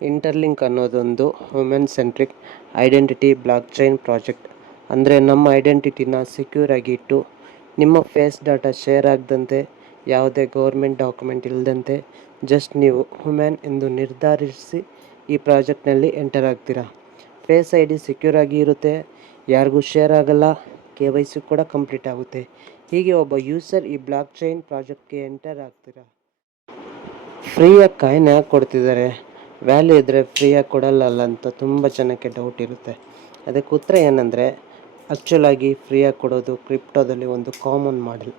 Interlink ಅನ್ನೋದೊಂದು human centric identity blockchain project. ಅಂದರೆ ನಮ್ಮ ಐಡೆಂಟಿಟಿನ ಸೆಕ್ಯೂರ್ ಆಗಿ ಇಟ್ಟು ನಿಮ್ಮ ಫೇಸ್ ಡಾಟಾ ಶೇರ್ ಆಗದಂತೆ, ಯಾವುದೇ ಗೌರ್ಮೆಂಟ್ ಡಾಕ್ಯುಮೆಂಟ್ ಇಲ್ಲದಂತೆ ಜಸ್ಟ್ ನೀವು ಹ್ಯೂಮನ್ ಎಂದು ನಿರ್ಧಾರಿಸಿ ಈ ಪ್ರಾಜೆಕ್ಟ್ನಲ್ಲಿ ಎಂಟರ್ ಆಗ್ತೀರಾ. ಫೇಸ್ ಐ ಡಿ ಸೆಕ್ಯೂರ್ ಆಗಿ ಇರುತ್ತೆ, ಯಾರಿಗೂ ಶೇರ್ ಆಗಲ್ಲ, KYC ಕೂಡ ಕಂಪ್ಲೀಟ್ ಆಗುತ್ತೆ. ಹೀಗೆ ಒಬ್ಬ ಯೂಸರ್ ಈ ಬ್ಲಾಕ್ ಚೈನ್ ಪ್ರಾಜೆಕ್ಟ್ಗೆ ಎಂಟರ್ ಆಗ್ತೀರಾ. ಫ್ರೀಯಾಗಿ ಕಾಯಿನ್ ಯಾಕೆ ಕೊಡ್ತಿದ್ದಾರೆ, ವ್ಯಾಲ್ಯೂ ಇದ್ದರೆ ಫ್ರೀಯಾಗಿ ಕೊಡಲ್ಲ ಅಂತ ತುಂಬ ಜನಕ್ಕೆ ಡೌಟ್ ಇರುತ್ತೆ. ಅದಕ್ಕೆ ಉತ್ತರ ಏನಂದರೆ, ಆ್ಯಕ್ಚುಲಾಗಿ ಫ್ರೀಯಾಗಿ ಕೊಡೋದು ಕ್ರಿಪ್ಟೋದಲ್ಲಿ ಒಂದು ಕಾಮನ್ ಮಾಡೆಲ್.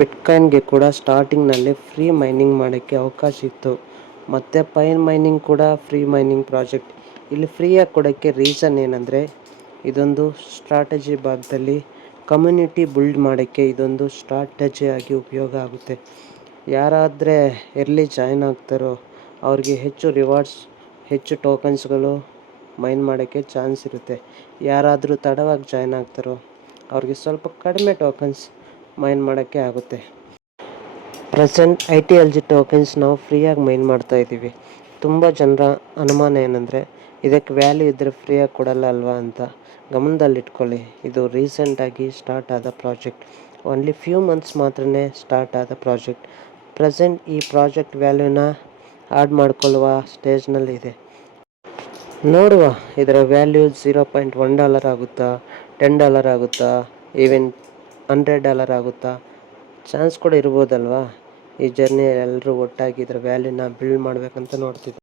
ಬಿಟ್ಕಾಯಿನ್ಗೆ ಕೂಡ ಸ್ಟಾರ್ಟಿಂಗ್ನಲ್ಲಿ ಫ್ರೀ ಮೈನಿಂಗ್ ಮಾಡೋಕ್ಕೆ ಅವಕಾಶ ಇತ್ತು, ಮತ್ತು ಪೈನ್ ಮೈನಿಂಗ್ ಕೂಡ ಫ್ರೀ ಮೈನಿಂಗ್ ಪ್ರಾಜೆಕ್ಟ್. ಇಲ್ಲಿ ಫ್ರೀಯಾಗಿ ಕೊಡೋಕ್ಕೆ ರೀಸನ್ ಏನಂದರೆ, ಇದೊಂದು ಸ್ಟ್ರಾಟಜಿ ಭಾಗದಲ್ಲಿ ಕಮ್ಯುನಿಟಿ ಬಿಲ್ಡ್ ಮಾಡೋಕ್ಕೆ ಇದೊಂದು ಸ್ಟ್ರಾಟಜಿ ಆಗಿ ಉಪಯೋಗ ಆಗುತ್ತೆ. ಯಾರಾದರೆ ಎರ್ಲಿ ಜಾಯ್ನ್ ಆಗ್ತಾರೋ ಅವ್ರಿಗೆ ಹೆಚ್ಚು ರಿವಾರ್ಡ್ಸ್, ಹೆಚ್ಚು ಟೋಕನ್ಸ್ಗಳು ಮೈನ್ ಮಾಡೋಕ್ಕೆ ಚಾನ್ಸ್ ಇರುತ್ತೆ. ಯಾರಾದರೂ ತಡವಾಗಿ ಜಾಯ್ನ್ ಆಗ್ತಾರೋ ಅವ್ರಿಗೆ ಸ್ವಲ್ಪ ಕಡಿಮೆ ಟೋಕನ್ಸ್ ಮೈನ್ ಮಾಡೋಕ್ಕೆ ಆಗುತ್ತೆ. ಪ್ರೆಸೆಂಟ್ ITLG ಟೋಕನ್ಸ್ ನಾವು ಫ್ರೀಯಾಗಿ ಮೈನ್ ಮಾಡ್ತಾ ಇದ್ದೀವಿ. ತುಂಬ ಜನರ ಅನುಮಾನ ಏನಂದರೆ, ಇದಕ್ಕೆ ವ್ಯಾಲ್ಯೂ ಇದ್ದರೆ ಫ್ರೀಯಾಗಿ ಕೊಡಲ್ಲ ಅಲ್ವಾ ಅಂತ. ಗಮನದಲ್ಲಿಟ್ಕೊಳ್ಳಿ, ಇದು ರೀಸೆಂಟಾಗಿ ಸ್ಟಾರ್ಟ್ ಆದ ಪ್ರಾಜೆಕ್ಟ್. ಓನ್ಲಿ ಫ್ಯೂ ಮಂತ್ಸ್ ಮಾತ್ರ ಸ್ಟಾರ್ಟ್ ಆದ ಪ್ರಾಜೆಕ್ಟ್. ಪ್ರೆಸೆಂಟ್ ಈ ಪ್ರಾಜೆಕ್ಟ್ ವ್ಯಾಲ್ಯೂನ ಆ್ಯಡ್ ಮಾಡಿಕೊಳ್ಳುವ ಸ್ಟೇಜ್ನಲ್ಲಿದೆ. ನೋಡುವ ಇದರ ವ್ಯಾಲ್ಯೂ $0.1 ಆಗುತ್ತಾ, $10 ಆಗುತ್ತಾ, ಈವನ್ $100 ಆಗುತ್ತಾ, ಚಾನ್ಸ್ ಕೂಡ ಇರ್ಬೋದಲ್ವಾ. ಈ ಜರ್ನಿ ಎಲ್ಲರೂ ಒಟ್ಟಾಗಿ ಇದರ ವ್ಯಾಲ್ಯೂನ ಬಿಲ್ಡ್ ಮಾಡಬೇಕಂತ ನೋಡ್ತಿದ್ದೆ.